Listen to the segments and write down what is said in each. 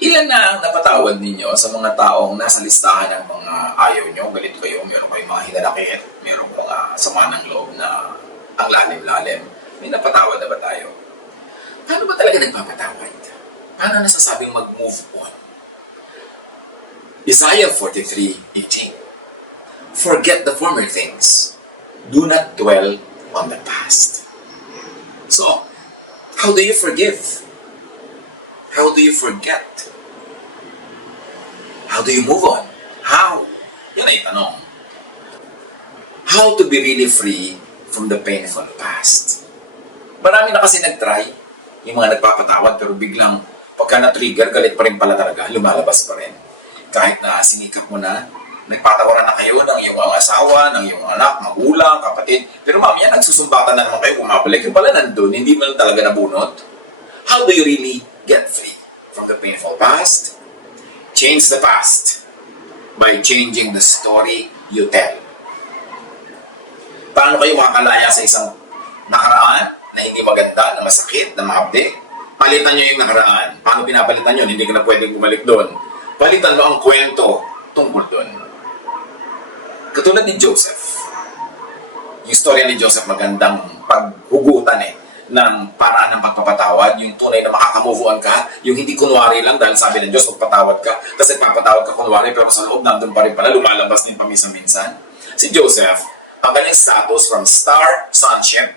Ilan na ang napatawad ninyo sa mga taong nasa listahan ng mga ayaw nyo, galit kayo, meron kayong mga hinanakit, meron mga sama ng loob na ang lalim-lalim. May napatawad na ba tayo? Paano ba talaga nagpapatawad? Paano nasasabing mag-move on? Isaiah 43:18. Forget the former things. Do not dwell on the past. So, how do you forgive? How do you forget? How do you move on? How? Yun ay tanong. How to be really free from the painful past? Marami na kasi nag-try, yung mga nagpapatawad, pero biglang pagka na-trigger, galit pa rin pala talaga, lumalabas pa rin. Kahit na sinikap mo na, nagpatawaran na kayo ng iyong asawa, ng iyong anak, magulang, kapatid, pero mamaya nagsusumbatan na naman kayo, bumabalik yung pala nandun, hindi mo talaga nabunot. How do you really get free from the painful past? Change the past by changing the story you tell. Paano kayo makakalaya sa isang nakaraan na hindi maganda, na masakit, na mahapde? Palitan nyo yung nakaraan. Paano pinapalitan yun? Hindi ka na pwedeng bumalik doon. Palitan mo ang kwento tungkol doon. Katulad ni Joseph. Yung storya ni Joseph magandang paghugutan ng paraan ng pagpapatawad, yung tunay na makaka-move on ka, yung hindi kunwari lang dahil sabi ng Diyos, magpatawad ka, kasi papatawad ka kunwari, pero sa loob nandun pa rin pala, lumalabas din paminsan-minsan. Si Joseph, ang kanyang status from star sonship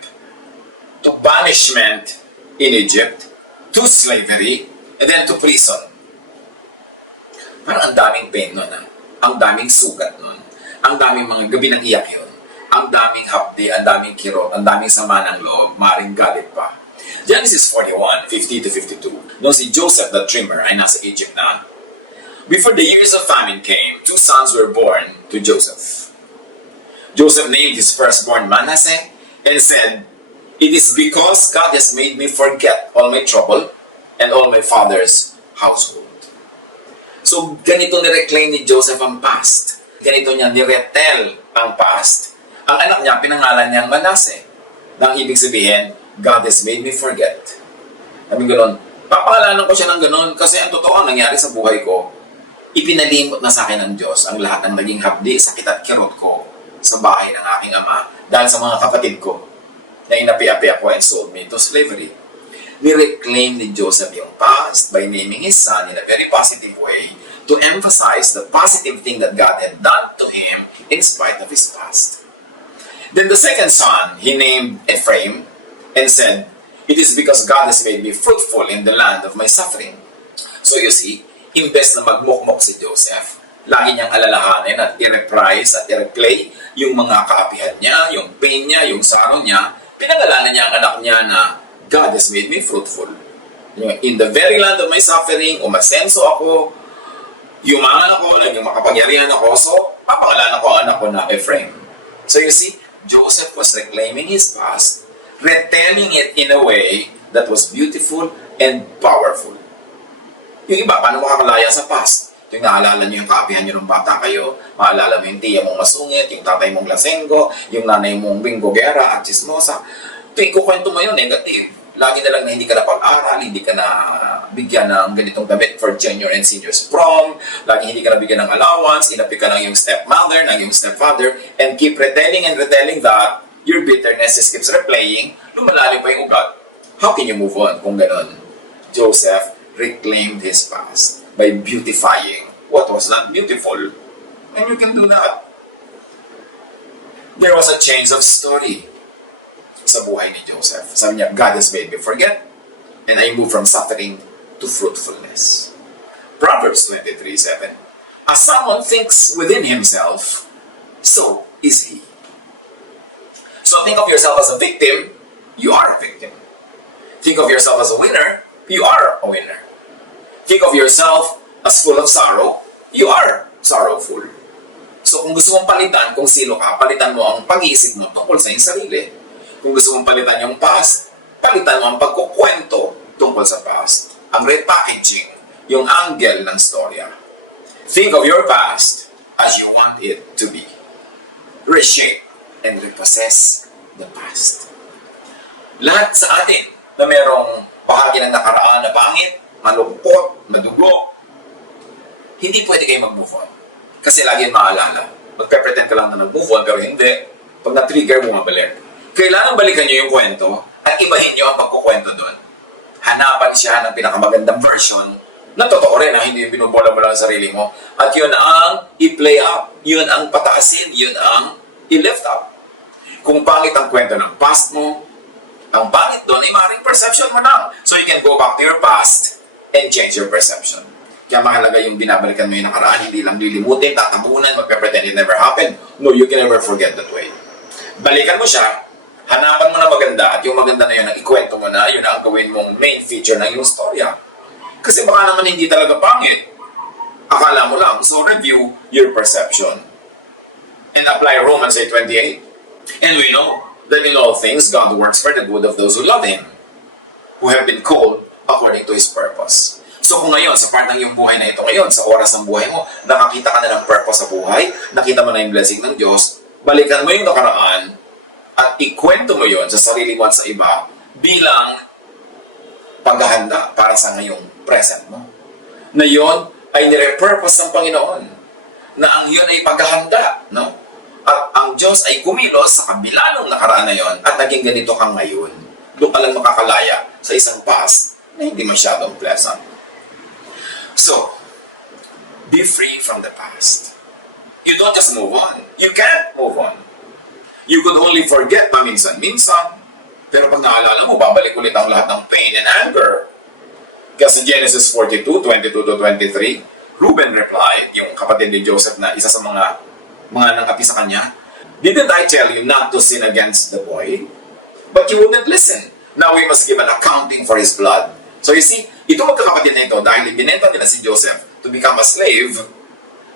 to banishment in Egypt, to slavery, and then to prison. Parang ang daming pain nun, ang daming sugat nun, ang daming mga gabi ng iyak yun, ang daming hapdi, ang daming kirot, ang daming sama ng loob, maring galit pa. Genesis 41:50-52. Nung si Joseph the trimmer ay nasa Egypt na, before the years of famine came, 2 sons were born to Joseph. Joseph named his firstborn Manasseh and said, "It is because God has made me forget all my trouble and all my father's household." So, ganito nireclaim ni Joseph ang past. Ganito niya niretel ang past. Ang anak niya, pinangalan niyang Manasseh. Nang ibig sabihin, God has made me forget. Sabi gano'n, papangalanan ko siya ng gano'n kasi ang totoo ang nangyari sa buhay ko, ipinalimot na sa akin ng Diyos ang lahat ng naging hapdi, sakit at kirot ko sa bahay ng aking ama dahil sa mga kapatid ko na inapi-api ako and sold me to slavery. Nireclaim ni Joseph yung past by naming his son in a very positive way to emphasize the positive thing that God had done to him in spite of his past. Then the second son, he named Ephraim and said, "It is because God has made me fruitful in the land of my suffering." So you see, imbes na magmukmok si Joseph, lagi niyang alalahanin at i-reprise at i-replay yung mga kaapihan niya, yung pain niya, yung sorrow niya, pinangalanan niya ang anak niya na God has made me fruitful. In the very land of my suffering, umasenso ako, yumangan ako, naging makapangyarihan ako, so papangalanan ko ang anak ko na Ephraim. So you see, Joseph was reclaiming his past, retelling it in a way that was beautiful and powerful. Yung iba, paano makakalaya sa past? Yung naalala nyo yung kaapihan nyo ng bata kayo, maalala mo yung tiya mong masungit, yung tatay mong lasenggo, yung nanay mong binggogera at chismosa. Tuwing kukwento mo yun, negative. Lagi na lang na hindi ka napag-aral, hindi ka na bigyan ng ganitong damit for junior and senior's prom, lagi hindi ka na bigyan ng allowance, inapi ka ng yung stepmother, ng yung stepfather, and keep retelling and retelling that your bitterness just keeps replaying, lumalalim pa yung ugat. How can you move on kung ganon? Joseph reclaimed his past by beautifying what was not beautiful. And you can do that. There was a change of story sa buhay ni Joseph. Sabi niya, God has made me forget, and I move from suffering to fruitfulness. Proverbs 23:7. As someone thinks within himself, so is he. So think of yourself as a victim, you are a victim. Think of yourself as a winner, you are a winner. Think of yourself as full of sorrow, you are sorrowful. So kung gusto mong palitan kung sino ka, palitan mo ang pag-iisip mo tungkol sa iyong sarili. Kung gusto mong palitan yung past, palitan mo ang pagkukwento tungkol sa past. Ang repackaging, yung angle ng storya. Think of your past as you want it to be. Reshape and repossess the past. Lahat sa atin na merong bahagi ng nakaraan na pangit, malungkot, madugo, hindi pwede kayo mag-move on. Kasi lagi yung maalala. Magpe-pretend ka lang na nag-move on, pero hindi. Pag na-trigger, bumabalik. Kailangan balikan nyo yung kwento at ibahin nyo ang pagkukwento doon. Hanapan siya ng pinakamagandang version na totoo rin, na hindi yung binubola mo lang ang sarili mo. At yun ang i-play up. Yun ang pataasin. Yun ang i-lift up. Kung pangit ang kwento ng past mo, ang pangit doon ay maaaring perception mo na. So you can go back to your past and change your perception. Kaya mahalaga yung binabalikan mo yung nakaraan, hindi lang lilimutin, tatabunan, magpe-pretend it never happened. No, you can never forget that way. Balikan mo siya, hanapan mo na maganda, at yung maganda na yun, ang ikwento mo na, yun ang gawin mong main feature ng iyong storya. Kasi baka naman hindi talaga pangit. Akala mo lang. So review your perception. And apply Romans 8:28. And we know that in all things, God works for the good of those who love Him, who have been called according to His purpose. So kung ngayon, sa part ng iyong buhay na ito ngayon, sa oras ng buhay mo, nakakita ka na ng purpose sa buhay, nakita mo na yung blessing ng Diyos, balikan mo yung nakaraan, at ikwento mo yon sa sarili mo at sa iba bilang paghahanda para sa ngayong present mo. Na yon ay nire-purpose ng Panginoon. Na ang yun ay paghahanda. No? At ang Diyos ay kumilos sa kabila ng nakaraan na yon at naging ganito ka ngayon. Doon ka lang makakalaya sa isang past na hindi masyadong pleasant. So, be free from the past. You don't just move on. You can't move on. You could only forget paminsan-minsan. Pero pag naalala mo, babalik ulit ang lahat ng pain and anger. Kasi Genesis 42:22-23, Reuben replied, yung kapatid ni Joseph na isa sa mga nangapi sa kanya, "Didn't I tell you not to sin against the boy? But you wouldn't listen. Now we must give an accounting for his blood." So you see, itong magkakapatid na ito, dahil ibinenta nila si Joseph to become a slave,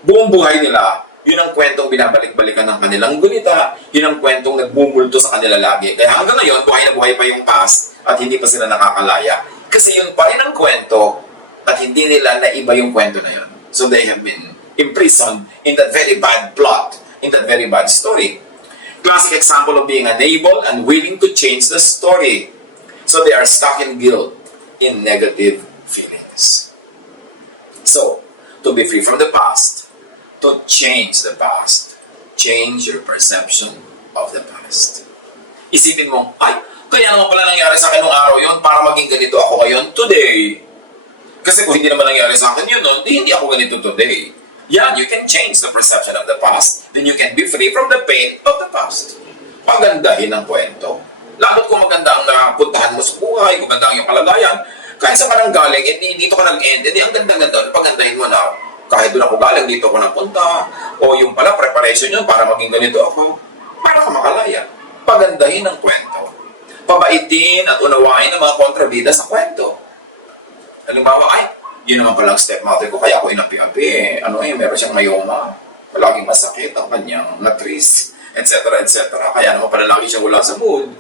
buong buhay nila, yun ang kwentong binabalik-balikan ng kanilang gunita, yun ang kwentong nagbumulto sa kanila lagi. Kaya hanggang ngayon, buhay na buhay pa yung past at hindi pa sila nakakalaya. Kasi yun pa rin ang kwento at hindi nila naiba yung kwento na yun. So they have been imprisoned in that very bad plot, in that very bad story. Classic example of being unable and willing to change the story. So they are stuck in guilt, in negative feelings. So, to be free from the past, to change the past, change your perception of the past. Isipin mo, ay, kaya naman pala nangyari sa akin nung araw yun para maging ganito ako ngayon today. Kasi kung hindi naman nangyari sa akin yun, no, hindi ako ganito today. Yeah, you can change the perception of the past, then you can be free from the pain of the past. Pagandahin ang kwento. Lalo't kung maganda ang napuntahan mo sa buhay, kung maganda ang iyong kalagayan, kahit sa manang galing, dito ka nag-end, ang ganda-ganda, pagandahin mo na, kahit doon ako galing, dito ako napunta, o yung pala, preparation yun para maging ganito ako, para ka makalaya. Pagandahin ang kwento. Pabaitin at unawain ang mga kontrabida sa kwento. Halimbawa, ay, yun naman palang stepmother ko, kaya ako inapi-api. Meron siyang myoma. Palaging masakit ang kanyang natris, etc. etc. Kaya naman pala lagi siya wala sa mood.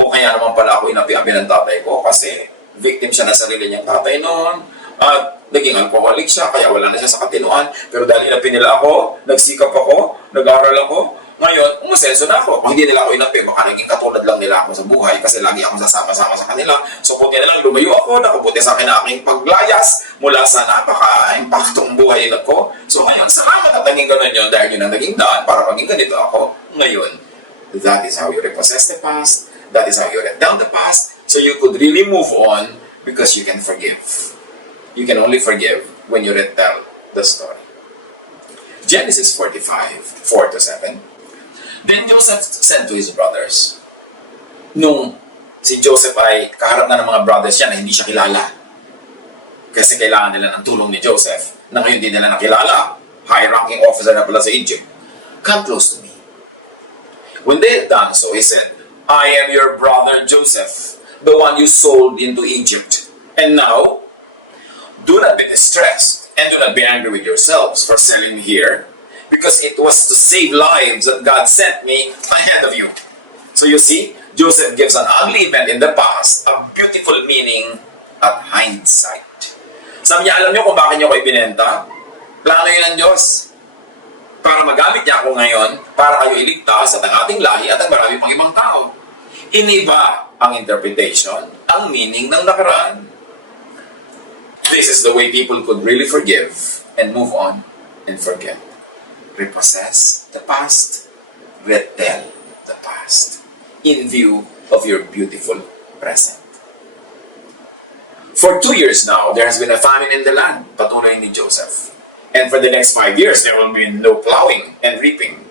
O kaya naman pala ako inapi-api ng tatay ko kasi victim siya na sarili niyang tatay noon. At naging alcoholic siya, kaya wala na siya sa katinuan. Pero dahil inapi nila ako, nagsikap ako, nag-aral ako, ngayon, umasenso na ako. Kung hindi nila ako inapi, baka naging katulad lang nila ako sa buhay kasi lagi akong sasama-sama sa kanila. So kung na lang lumayo ako, nakabuti sa akin na aking paglayas mula sa napaka-impactong buhay ko. So ngayon, salamat at naging ganun yun dahil yun ang naging daan para maging ganito ako ngayon. That is how you repossess the past. That is how you let down the past. So you could really move on because you can forgive. You can only forgive when you retell the story. Genesis 45:4-7. Then Joseph said to his brothers, nung si Joseph ay kaharap na ng mga brothers niya na hindi siya kilala, kasi kailangan nila ng tulong ni Joseph, na ngayon hindi nila nakilala, high-ranking officer na pala sa Egypt, "Come close to me." When they had done so, he said, "I am your brother Joseph, the one you sold into Egypt. And now, do not be distressed, and do not be angry with yourselves for selling me here, because it was to save lives that God sent me ahead of you." So you see, Joseph gives an ugly event in the past a beautiful meaning at hindsight. Sabi niya, alam niyo kung bakit niyo ako ibinenta? Plano yun ng Diyos. Para magamit niya ako ngayon, para kayo iligtas at ang ating lahi at ang marami pang ibang tao. Iniba ang interpretation, ang meaning ng nakaraan. This is the way people could really forgive and move on and forget. Repossess the past, retell the past in view of your beautiful present. For 2 years now, there has been a famine in the land, patuloy ni Joseph. And for the next 5 years, there will be no plowing and reaping.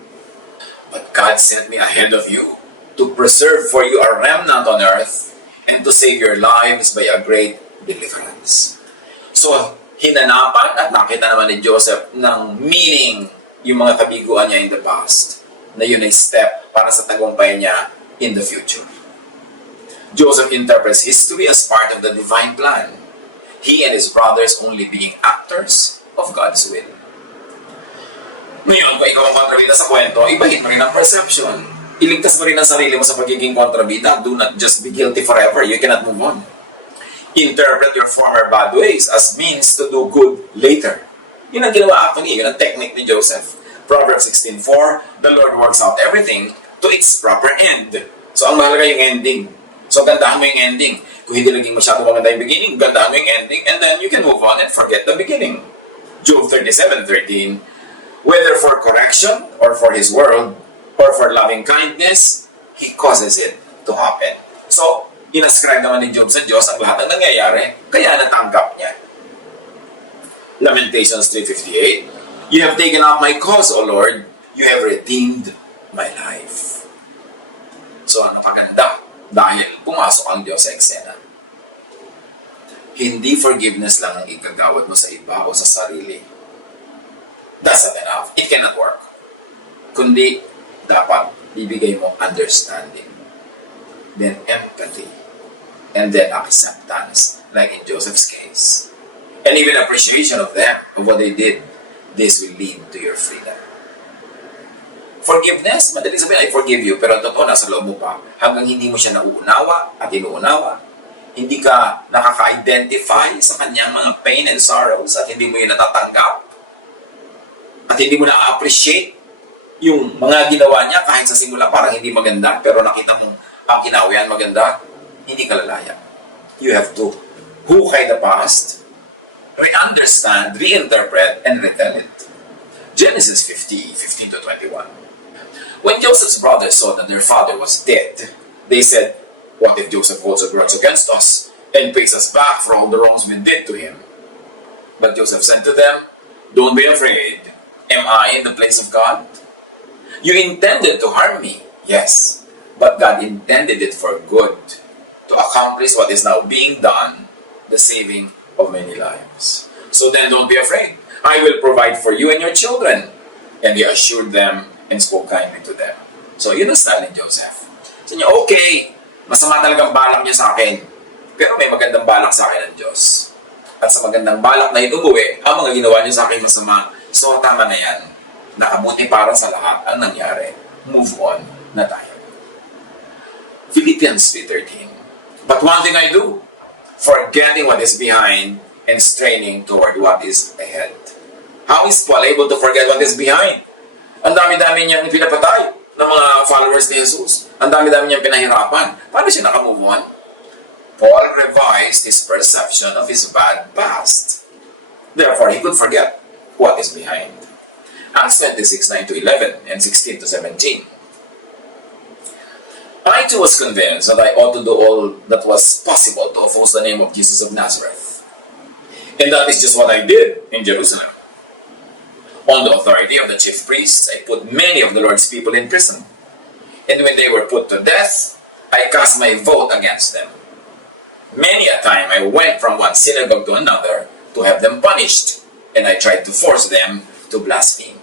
But God sent me ahead of you to preserve for you a remnant on earth and to save your lives by a great deliverance. So, hinanapan at nakita naman ni Joseph ng meaning yung mga kabiguan niya in the past, na yun ay step para sa tagumpay niya in the future. Joseph interprets history as part of the divine plan. He and his brothers only being actors of God's will. Ngayon, kung ikaw ang kontrabida sa kwento, ibahin mo rin ang perception. Iligtas mo rin ang sarili mo sa pagiging kontrabida. Do not just be guilty forever. You cannot move on. Interpret your former bad ways as means to do good later. Yun ang ginawa actually. Yun ang technique ni Joseph. Proverbs 16:4, the Lord works out everything to its proper end. So, ang mahalaga yung ending. So, gandahan mo yung ending. Kung hindi naging masyado maganda yung beginning, gandahan mo yung ending, and then you can move on and forget the beginning. Job 37:13, whether for correction or for His word or for loving kindness, He causes it to happen. So, inascribe naman ni Job sa Diyos ang lahat ng nangyayari, kaya natanggap niya. Lamentations 3:58, you have taken up my cause, O Lord, you have redeemed my life. So, ano kaganda? Dahil pumasok ang Diyos sa eksena. Hindi forgiveness lang ang igagawad mo sa iba o sa sarili. That's not enough. It cannot work. Kundi, dapat ibigay mo understanding, then empathy, and then acceptance, like in Joseph's case. And even appreciation of them, of what they did. This will lead to your freedom. Forgiveness, madali sabihin, I forgive you, pero totoo, nasa loob mo pa, hanggang hindi mo siya nauunawa at inuunawa, hindi ka nakaka-identify sa kanyang mga pain and sorrows at hindi mo yun natatanggap, at hindi mo na-appreciate yung mga ginawa niya kahit sa simula parang hindi maganda, pero nakita mo ang kinawian maganda, hindi ka lalaya. You have to hukay the past, re-understand, reinterpret, and retell it. Genesis 50:15-21. When Joseph's brothers saw that their father was dead, they said, what if Joseph holds a grudge against us and pays us back for all the wrongs we did to him? But Joseph said to them, don't be afraid. Am I in the place of God? You intended to harm me, yes, but God intended it for good, to accomplish what is now being done, the saving of many lives. So then don't be afraid. I will provide for you and your children. And he assured them and spoke kindly to them. So yun ang style ni Joseph. So niya, okay, masama talagang balak niya sa akin, pero may magandang balak sa akin ng Diyos. At sa magandang balak na inubuwi, ang mga ginawa niya sa akin masama. So tama na yan. Nakabuti para sa lahat ang nangyari. Move on na tayo. Philippians 3:13. But one thing I do, forgetting what is behind and straining toward what is ahead. How is Paul able to forget what is behind? Ang dami-dami niyang pinapatay ng mga followers ni Jesus. Ang dami-dami niyang pinahirapan. Paano siya nakamove on? Paul revised his perception of his bad past. Therefore, he could forget what is behind. Acts 26:9-11 and 16-17. I too was convinced that I ought to do all that was possible to oppose the name of Jesus of Nazareth. And that is just what I did in Jerusalem. On the authority of the chief priests, I put many of the Lord's people in prison. And when they were put to death, I cast my vote against them. Many a time I went from one synagogue to another to have them punished, and I tried to force them to blaspheme.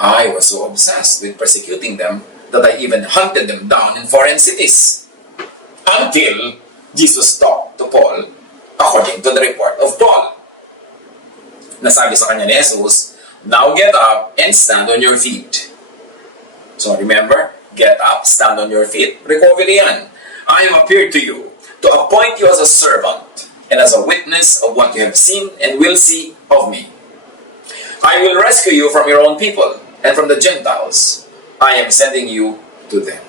I was so obsessed with persecuting them that I even hunted them down in foreign cities. Until Jesus talked to Paul according to the report of Paul. Nasabi sa kanya ni Jesus, now get up and stand on your feet. So remember, get up, stand on your feet. Recovery yan. I have appeared to you to appoint you as a servant and as a witness of what you have seen and will see of me. I will rescue you from your own people and from the Gentiles. I am sending you to them.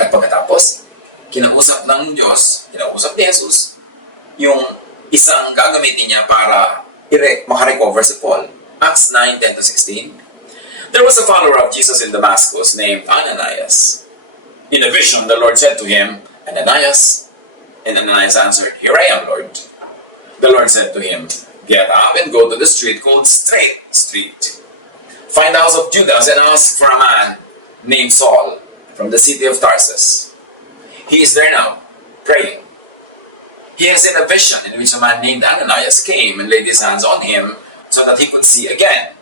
At pagkatapos, kinausap ni Jesus yung isang gagamitin niya para makarecover si Paul. Acts 9:10-16. There was a follower of Jesus in Damascus named Ananias. In a vision, the Lord said to him, Ananias. And Ananias answered, Here I am, Lord. The Lord said to him, Get up and go to the street called Straight Street. Find the house of Judas and ask for a man named Saul from the city of Tarsus. He is there now, praying. He has seen a vision in which a man named Ananias came and laid his hands on him so that he could see again.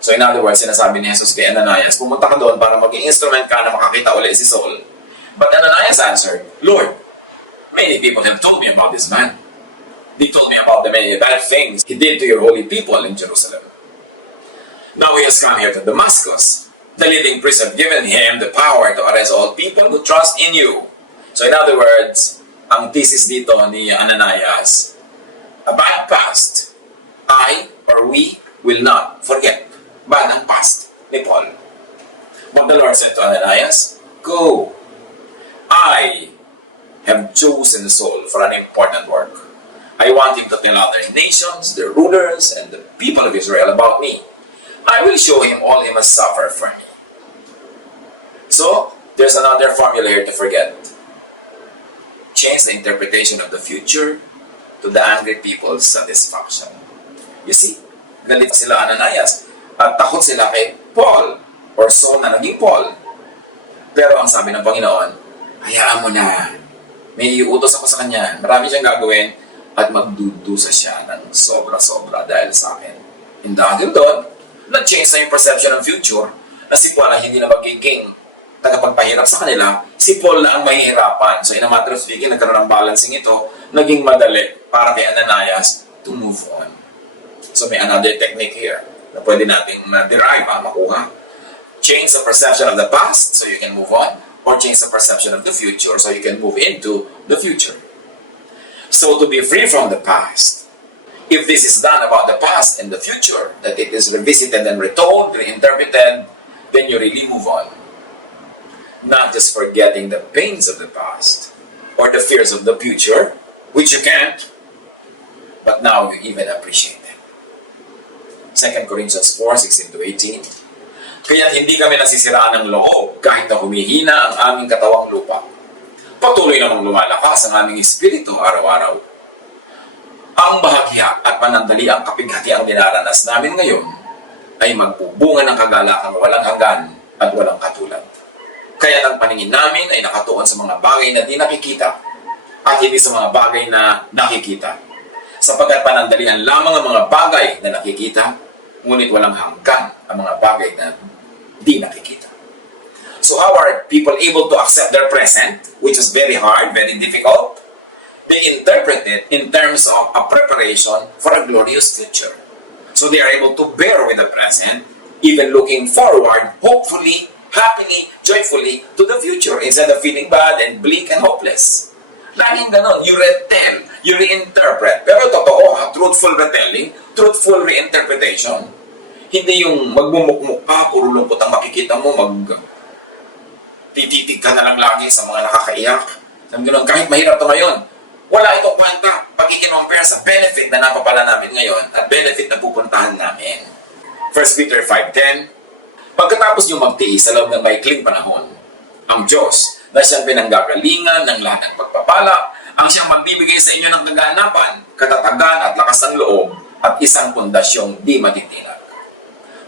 So in other words, sinasabi ni Jesus kay Ananias, pumunta ka doon para maging instrument ka na makakita ulit si Saul. But Ananias answered, Lord, many people have told me about this man. They told me about the many bad things he did to your holy people in Jerusalem. Now he has come here to Damascus. The leading priests have given him the power to arrest all people who trust in you. So in other words, ang thesis dito ni Ananias, a bad past, I or we will not forget. Bad ang past ni Paul. But the Lord said to Ananias, Go. I have chosen Saul for an important work. I want him to tell other nations, the rulers, and the people of Israel about me. I will show him all he must suffer for me. So, there's another formula here to forget. Change the interpretation of the future to the angry people's satisfaction. You see, galit sila Ananias at takot sila kay Paul or Saul na naging Paul. Pero ang sabi ng Panginoon, hayaan mo na. May iutos ako sa kanya. Marami siyang gagawin at magdudusa siya ng sobra-sobra dahil sa akin. And dahil doon, nag-change na yung perception ng future na si Paul ay hindi na magiging tagapagpahirap sa kanila, si Paul na ang mahihirapan. So in a matter of speaking, nagkaroon ng balancing ito, naging madali para kay Ananias to move on. So may another technique here na pwede nating ma-derive, makuha. Change the perception of the past so you can move on, or change the perception of the future so you can move into the future. So to be free from the past, if this is done about the past and the future, that it is revisited and retold, reinterpreted, then you really move on. Not just forgetting the pains of the past or the fears of the future, which you can't, but now you even appreciate them. 2 Corinthians 4:16-18. Kaya hindi kami nasisiraan ng loob kahit na humihina ang aming katawang lupa. Patuloy namang lumalakas ang aming espiritu araw-araw. Ang bahagya at panandali ang kapighatiang dinaranas namin ngayon ay magbubunga ng kagalakan walang hanggan at walang katulad. Kaya ang paningin namin ay nakatuon sa mga bagay na di nakikita at hindi sa mga bagay na nakikita. Sapagkat panandalian lamang ang mga bagay na nakikita, ngunit walang hanggan ang mga bagay na di nakikita. So how are people able to accept their present, which is very hard, very difficult? They interpret it in terms of a preparation for a glorious future. So they are able to bear with the present, even looking forward, hopefully, happily, joyfully to the future instead of feeling bad and bleak and hopeless. Laging ganon, you retell, you reinterpret. Pero totoo, truthful retelling, truthful reinterpretation. Hindi yung magmumukmuk ka, puro lungkot ang makikita mo, tititig ka na lang lagi sa mga nakakaiyak. Sabi ganon, kahit mahirap ito ngayon, wala itong kwenta pag-i-compare sa benefit na napapala namin ngayon at benefit na pupuntahan namin. 1 Peter 5:10. Pagkatapos nyo magtiis sa loob ng maikling panahon, ang Diyos na siyang pinanggagalingan ng lahat ng pagpapala, ang siyang magbibigay sa inyo ng kaganapan, katatagan at lakas ng loob at isang pundasyong di matitinag.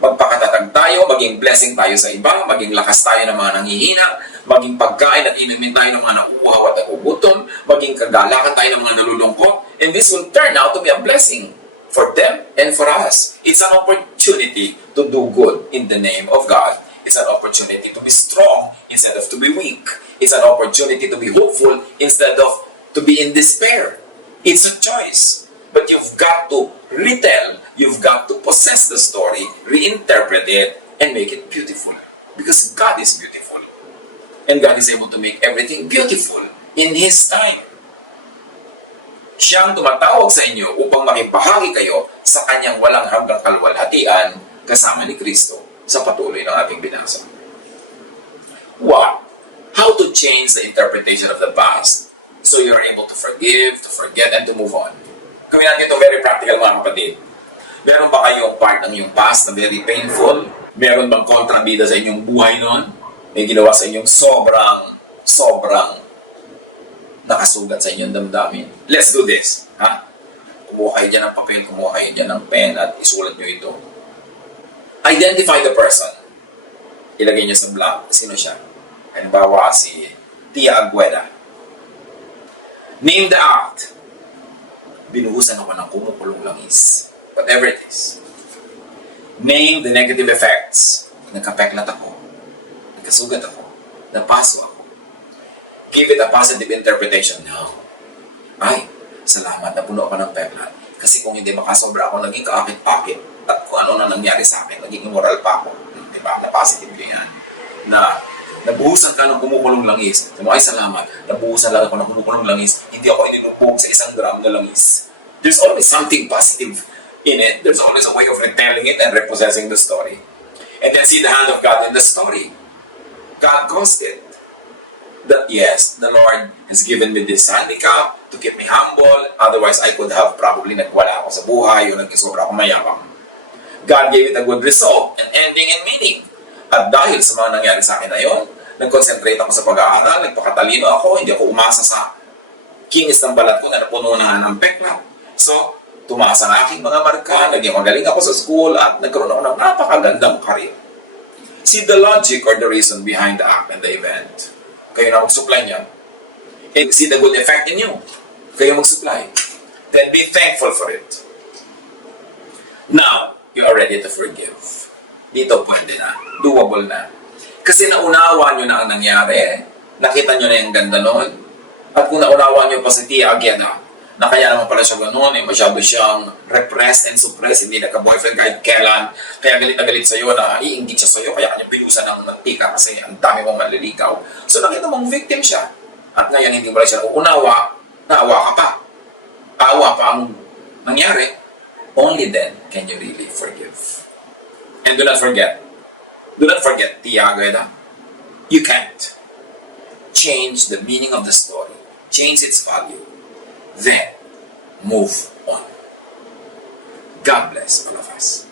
Magpakatatag tayo, maging blessing tayo sa iba, maging lakas tayo ng mga nanghihina, maging pagkain at inumin tayo ng mga nauuhaw at nagugutom, maging kagalakan tayo ng mga nalulungkot, and this will turn out to be a blessing for them and for us. It's an opportunity to do good in the name of God. It's an opportunity to be strong instead of to be weak. It's an opportunity to be hopeful instead of to be in despair. It's a choice. But you've got to retell, you've got to possess the story, reinterpret it, and make it beautiful. Because God is beautiful. And God is able to make everything beautiful in His time. Siyang tumatawag sa inyo upang makibahagi kayo sa kanyang walang hanggang kalwalhatian kasama ni Kristo sa patuloy ng ating binasa. Wow! How to change the interpretation of the past so you're able to forgive, to forget, and to move on. Gawin natin ito very practical, mga kapatid. Meron ba kayong part ng inyong past na very painful? Meron bang kontrabida sa inyong buhay noon? May ginawa sa inyong sobrang nakasugat sa inyong damdamin? Let's do this. Ha? Kumuha kayo dyan ng papel, kumuha kayo dyan ng pen at isulat nyo ito. Identify the person. Ilagay nyo sa blank. Sino siya? Halimbawa si Tia Agueda. Name the act. Binuhusan ako ng kumukulong langis. Whatever it is. Name the negative effects. Nagkapeklat ako. Nagkasugat ako. Napaso ako. Give it a positive interpretation. No. Ay, salamat. Napuno ako ng peklat. Kasi kung hindi makasobra ako, naging kaakit-akit. At kung ano na nangyari sa akin, naging immoral pa ako. Diba? Na positive yan. Na nabuhusan ka ng kumukulong langis. Sabi mo, ay salamat. Nabuhusan lang ako ng kumukulong langis. Hindi ako inilupog sa 1 gram na langis. There's always something positive in it. There's always a way of retelling it and repossessing the story. And then see the hand of God in the story. God caused it. That yes, the Lord has given me this handicap to keep me humble. Otherwise, I could have probably nagwala ako sa buhay o nagkisobra ako mayabang. God gave it a good result, an ending and meaning. At dahil sa mga nangyari sa akin na yun, nag-concentrate ako sa pag-aaral, nagpakatalino ako, hindi ako umasa sa kinis ng balat ko na napuno na ng peklat. So, tumaas ang aking mga marka, naging magaling ako sa school, at nagkaroon ako ng napakagandang career. See the logic or the reason behind the act and the event. Kayo na mag-supply niya. And see the good effect in you. Kayo mag-supply. Then be thankful for it. Now, you are ready to forgive. Dito pwede na. Doable na. Kasi naunawa nyo na ang nangyari. Nakita nyo na yung ganda nun. At kung naunawa nyo pa si Tia Agueda, na kaya naman pala siya ganun, masyado siyang repressed and suppressed, hindi nagka-boyfriend kahit kailan, kaya galit na galit sa'yo na iinggit siya sa'yo, kaya kanya pinusan ng mantika kasi ang dami mong manliligaw. So nakita mong victim siya. At ngayon hindi mo lang siya naunawa, naawa ka pa. Awa pa ang nangyari. Only then can you really forgive. And do not forget, Tia Agueda, you can't change the meaning of the story, change its value, then move on. God bless all of us.